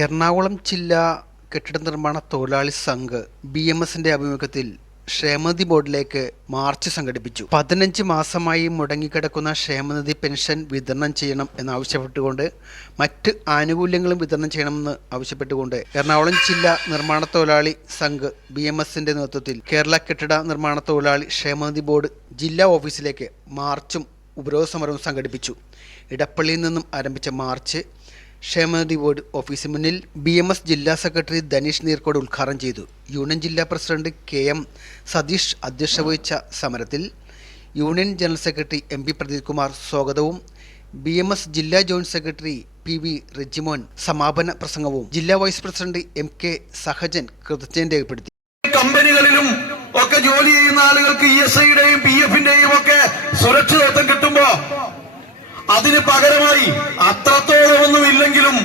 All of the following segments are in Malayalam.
എറണാകുളം ജില്ലാ കെട്ടിട നിർമ്മാണ തൊഴിലാളി സംഘ് ബി എം എസിന്റെ ആഭിമുഖ്യത്തിൽ ക്ഷേമനിധി ബോർഡിലേക്ക് മാർച്ച് സംഘടിപ്പിച്ചു. പതിനഞ്ച് മാസമായി മുടങ്ങിക്കിടക്കുന്ന ക്ഷേമനിധി പെൻഷൻ വിതരണം ചെയ്യണം എന്നാവശ്യപ്പെട്ടുകൊണ്ട് മറ്റ് ആനുകൂല്യങ്ങളും വിതരണം ചെയ്യണമെന്ന് ആവശ്യപ്പെട്ടുകൊണ്ട് എറണാകുളം ജില്ലാ നിർമ്മാണ തൊഴിലാളി സംഘ് ബി എം എസിന്റെ നേതൃത്വത്തിൽ കേരള കെട്ടിട നിർമ്മാണ തൊഴിലാളി ക്ഷേമനിധി ബോർഡ് ജില്ലാ ഓഫീസിലേക്ക് മാർച്ചും ഉപരോധ സമരവും സംഘടിപ്പിച്ചു. ഇടപ്പള്ളിയിൽ നിന്നും ആരംഭിച്ച മാർച്ച് ക്ഷേമനിധി ബോർഡ് ഓഫീസിന് മുന്നിൽ ബി എം എസ് ജില്ലാ സെക്രട്ടറി ധനീഷ് നീർക്കോട് ഉദ്ഘാടനം ചെയ്തു. യൂണിയൻ ജില്ലാ പ്രസിഡന്റ് കെ എം സതീഷ് അധ്യക്ഷത വഹിച്ച സമരത്തിൽ union general secretary M P Pradeep Kumar സ്വാഗതവും ബി എം എസ് ജില്ലാ joint secretary P V Rejimon സമാപന പ്രസംഗവും ജില്ലാ vice president M K Sahajan കൃതജ്ഞത രേഖപ്പെടുത്തി. കമ്പനികളിലും ഒക്കെ ജോലി ചെയ്യുന്ന ആളുകൾക്ക് ഒക്കെ സുരക്ഷിതത്വം കിട്ടുമ്പോ അതിന് പകരമായി അത്രത്തോളം ഒന്നും ഇല്ലെങ്കിലും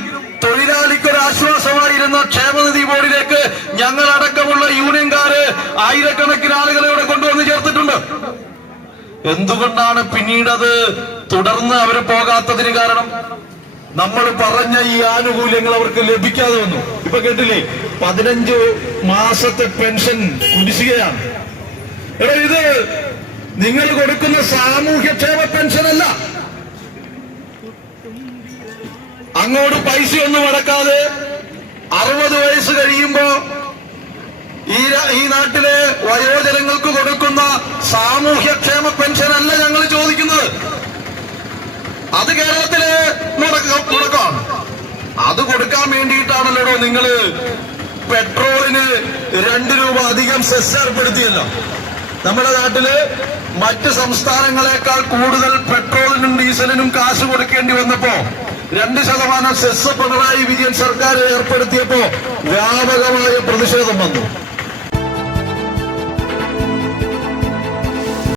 തൊഴിലാളിക്ക് ഒരു ആശ്വാസമായിരുന്ന ക്ഷേമനിധി ബോർഡിലേക്ക് ഞങ്ങളടക്കമുള്ള യൂണിയൻകാര് ആയിരക്കണക്കിന് ആളുകളെ ഇവിടെ കൊണ്ടുവന്ന് ചേർത്തിട്ടുണ്ട്. എന്തുകൊണ്ടാണ് പിന്നീട് അത് തുടർന്ന് അവർ പോകാത്തതിന് കാരണം? നമ്മൾ പറഞ്ഞ ഈ ആനുകൂല്യങ്ങൾ അവർക്ക് ലഭിക്കാതെ വന്നു. ഇപ്പൊ കേട്ടില്ലേ? പതിനഞ്ച് മാസത്തെ പെൻഷൻ കുടിശ്ശികയാണ്. എടാ ഇത് നിങ്ങൾ കൊടുക്കുന്ന സാമൂഹ്യക്ഷേമ പെൻഷൻ അല്ല അങ്ങോട്ട് പൈസ ഒന്നും അടക്കാതെ അറുപത് വയസ്സ് കഴിയുമ്പോ ഈ ഈ നാട്ടിലെ വയോജനങ്ങൾക്ക് കൊടുക്കുന്ന സാമൂഹ്യക്ഷേമ പെൻഷൻ അല്ല ഞങ്ങൾ ചോദിക്കുന്നത്. അത് കേരളത്തിലെ മുടക്ക മുടക്കമാണ്. അത് കൊടുക്കാൻ വേണ്ടിയിട്ടാണല്ലോ നിങ്ങൾ പെട്രോളിന് രണ്ട് രൂപ അധികം സെസ് ഏർപ്പെടുത്തിയല്ലോ. നമ്മുടെ നാട്ടിൽ മറ്റ് സംസ്ഥാനങ്ങളെക്കാൾ കൂടുതൽ പെട്രോളിനും ഡീസലിനും കാശ് കൊടുക്കേണ്ടി വന്നപ്പോ രണ്ട് ശതമാനം സെസ് പിണറായി വിജയൻ സർക്കാർ ഏർപ്പെടുത്തിയപ്പോ വ്യാപകമായ പ്രതിഷേധം വന്നു.